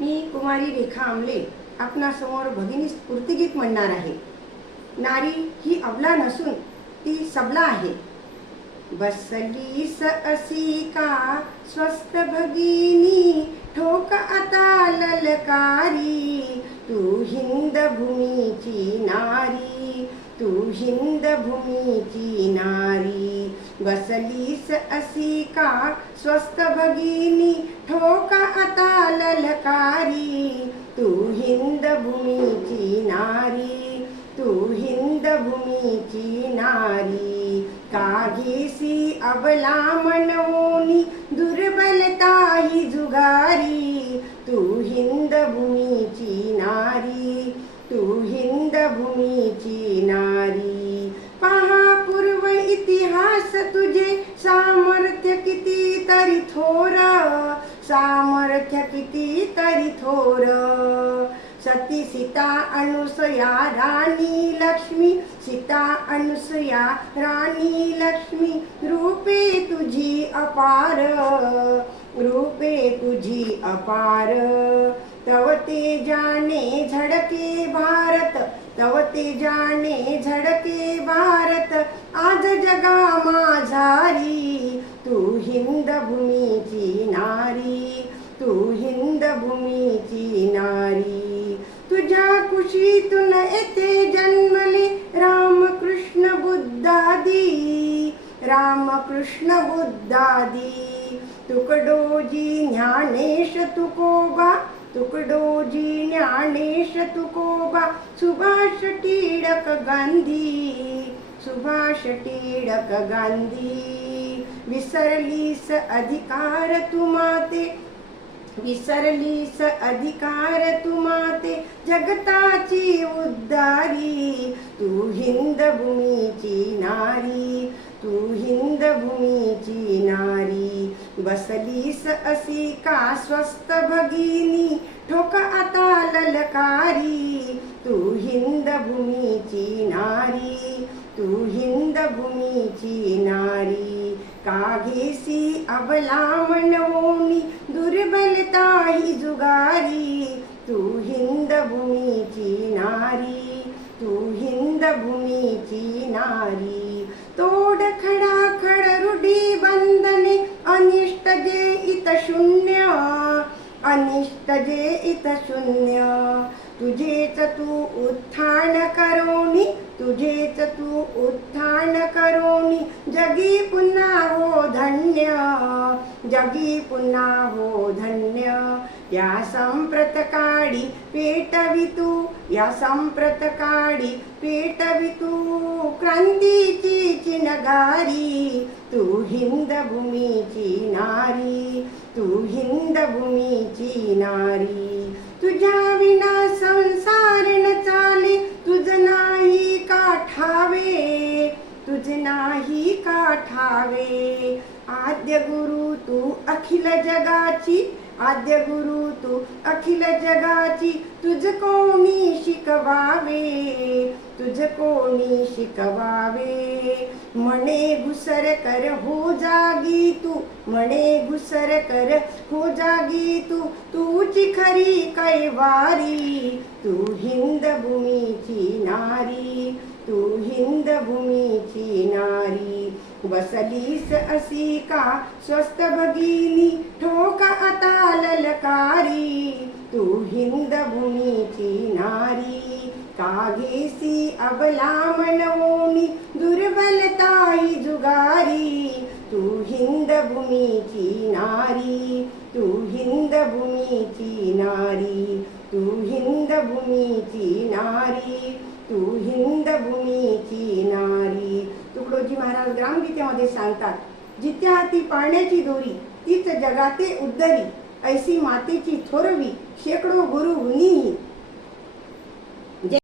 मी कुमारी रेखा आमले आपणासमोर भगिनी स्फूर्तिगीत म्हणणार आहे. नारी ही अबला नसून ती सबला आहे. बसलीस असी का स्वस्थ भगिनी, ठोक आता ललकारी. तू हिंद भूमीची नारी, तू हिंद भूमीची नारी. बसलीस असी का स्वस्थ भगिनी, ठोक आता ललकारी. तू हिंद भूमीची नारी, तू हिंद भूमीची नारी. काघेसी अबला मनवोनी, दुर्बलता ही जुगारी. तू हिंद भूमीची नारी, तू हिंद भूमीची नारी. पहा पूर्व इतिहास तुझे, सामर्थ्य किती तरी थोर, सामर्थ्य किती तरी थोर. सती सीता अनुसया राणी लक्ष्मी, सीता अनुसया राणी लक्ष्मी. रूपे तुझी अपार, रूपे तुझी अपार. तव तेजाने झळके भारत, तव तेजाने झळके भारत. आज जगा माझारी. तू हिंद भूमीची नारी, तू हिंद भूमीची नारी. तुझ्या कुशीतून येथे जन्मले रामकृष्ण बुद्धादी, रामकृष्ण बुद्धादी. तुकडोजी ज्ञानेश तुकोबा, तुकडोजी ज्ञानेश तुकोबा. सुभाष टिळक गांधी, सुभाष टिळक गांधी. विसरलीस अधिकार तुमाते, विसरलीस अधिकार तुमाते. जगताची उद्धारी. तू हिंद भूमीची नारी, तू हिंद भूमीची नारी. बसलीस असी का स्वस्थ भगिनी, ठोक आता ललकारी. तू हिंद भूमीची नारी, तू हिंद भूमीची नारी. काघेसी अबला मनवोनी, दुर्बलता ही जुगारी. तू हिंद भूमीची नारी, तू हिंद भूमीची नारी. तोड खडाखड रूढी बंधने, अनिष्ट जे इत शून्य, अनिष्ट जे इत शून्य. तुझेच तू उत्थान करोनी, तुझेच तू उत्थान करोनी. जगी पुन्हा हो धन्य, जगी पुन्हा हो धन्य. या संप्रत काळी पेटवी तू, या संप्रत काळी पेटवी तू. क्रांतीची चिनगारी. तू हिंद भूमीची नारी, तू हिंद भूमीची नारी. तुझ्या विना संसार न चाले, तुझ नाही का ठावे, तुझ नाही का ठावे. आद्य गुरु तू अखिल जगाची, आद्य गुरु तू अखिल जगाची. तुझ कोणी शिकवावे, तुझ कोणी शिकवावे. म्हणे घुसर कर हो जागी तू, म्हणे घुसर कर हो जागी तू. तूची खरी कैवारी. तू हिंद भूमीची नारी, तू हिंद भूमीची नारी. बसलीस असी का स्वस्थ भगिनी, ठोक आता ललकारी. तू हिंद भूमीची नारी. काघेसी अबला मनवोनी, दुर्बलता ही जुगारी. तू हिंद भूमीची नारी, तू हिंद भूमीची नारी. तू हिंद भूमीची नारी, तू हिंद भूमीची नारी. तुकडोजी महाराज ग्रामगीतेमध्ये सांगतात, जित्या हाती पाळण्याची दोरी, तीच जगाते उद्धरी. ऐसी मातेची थोरवी, शेकडो गुरु गुणीही.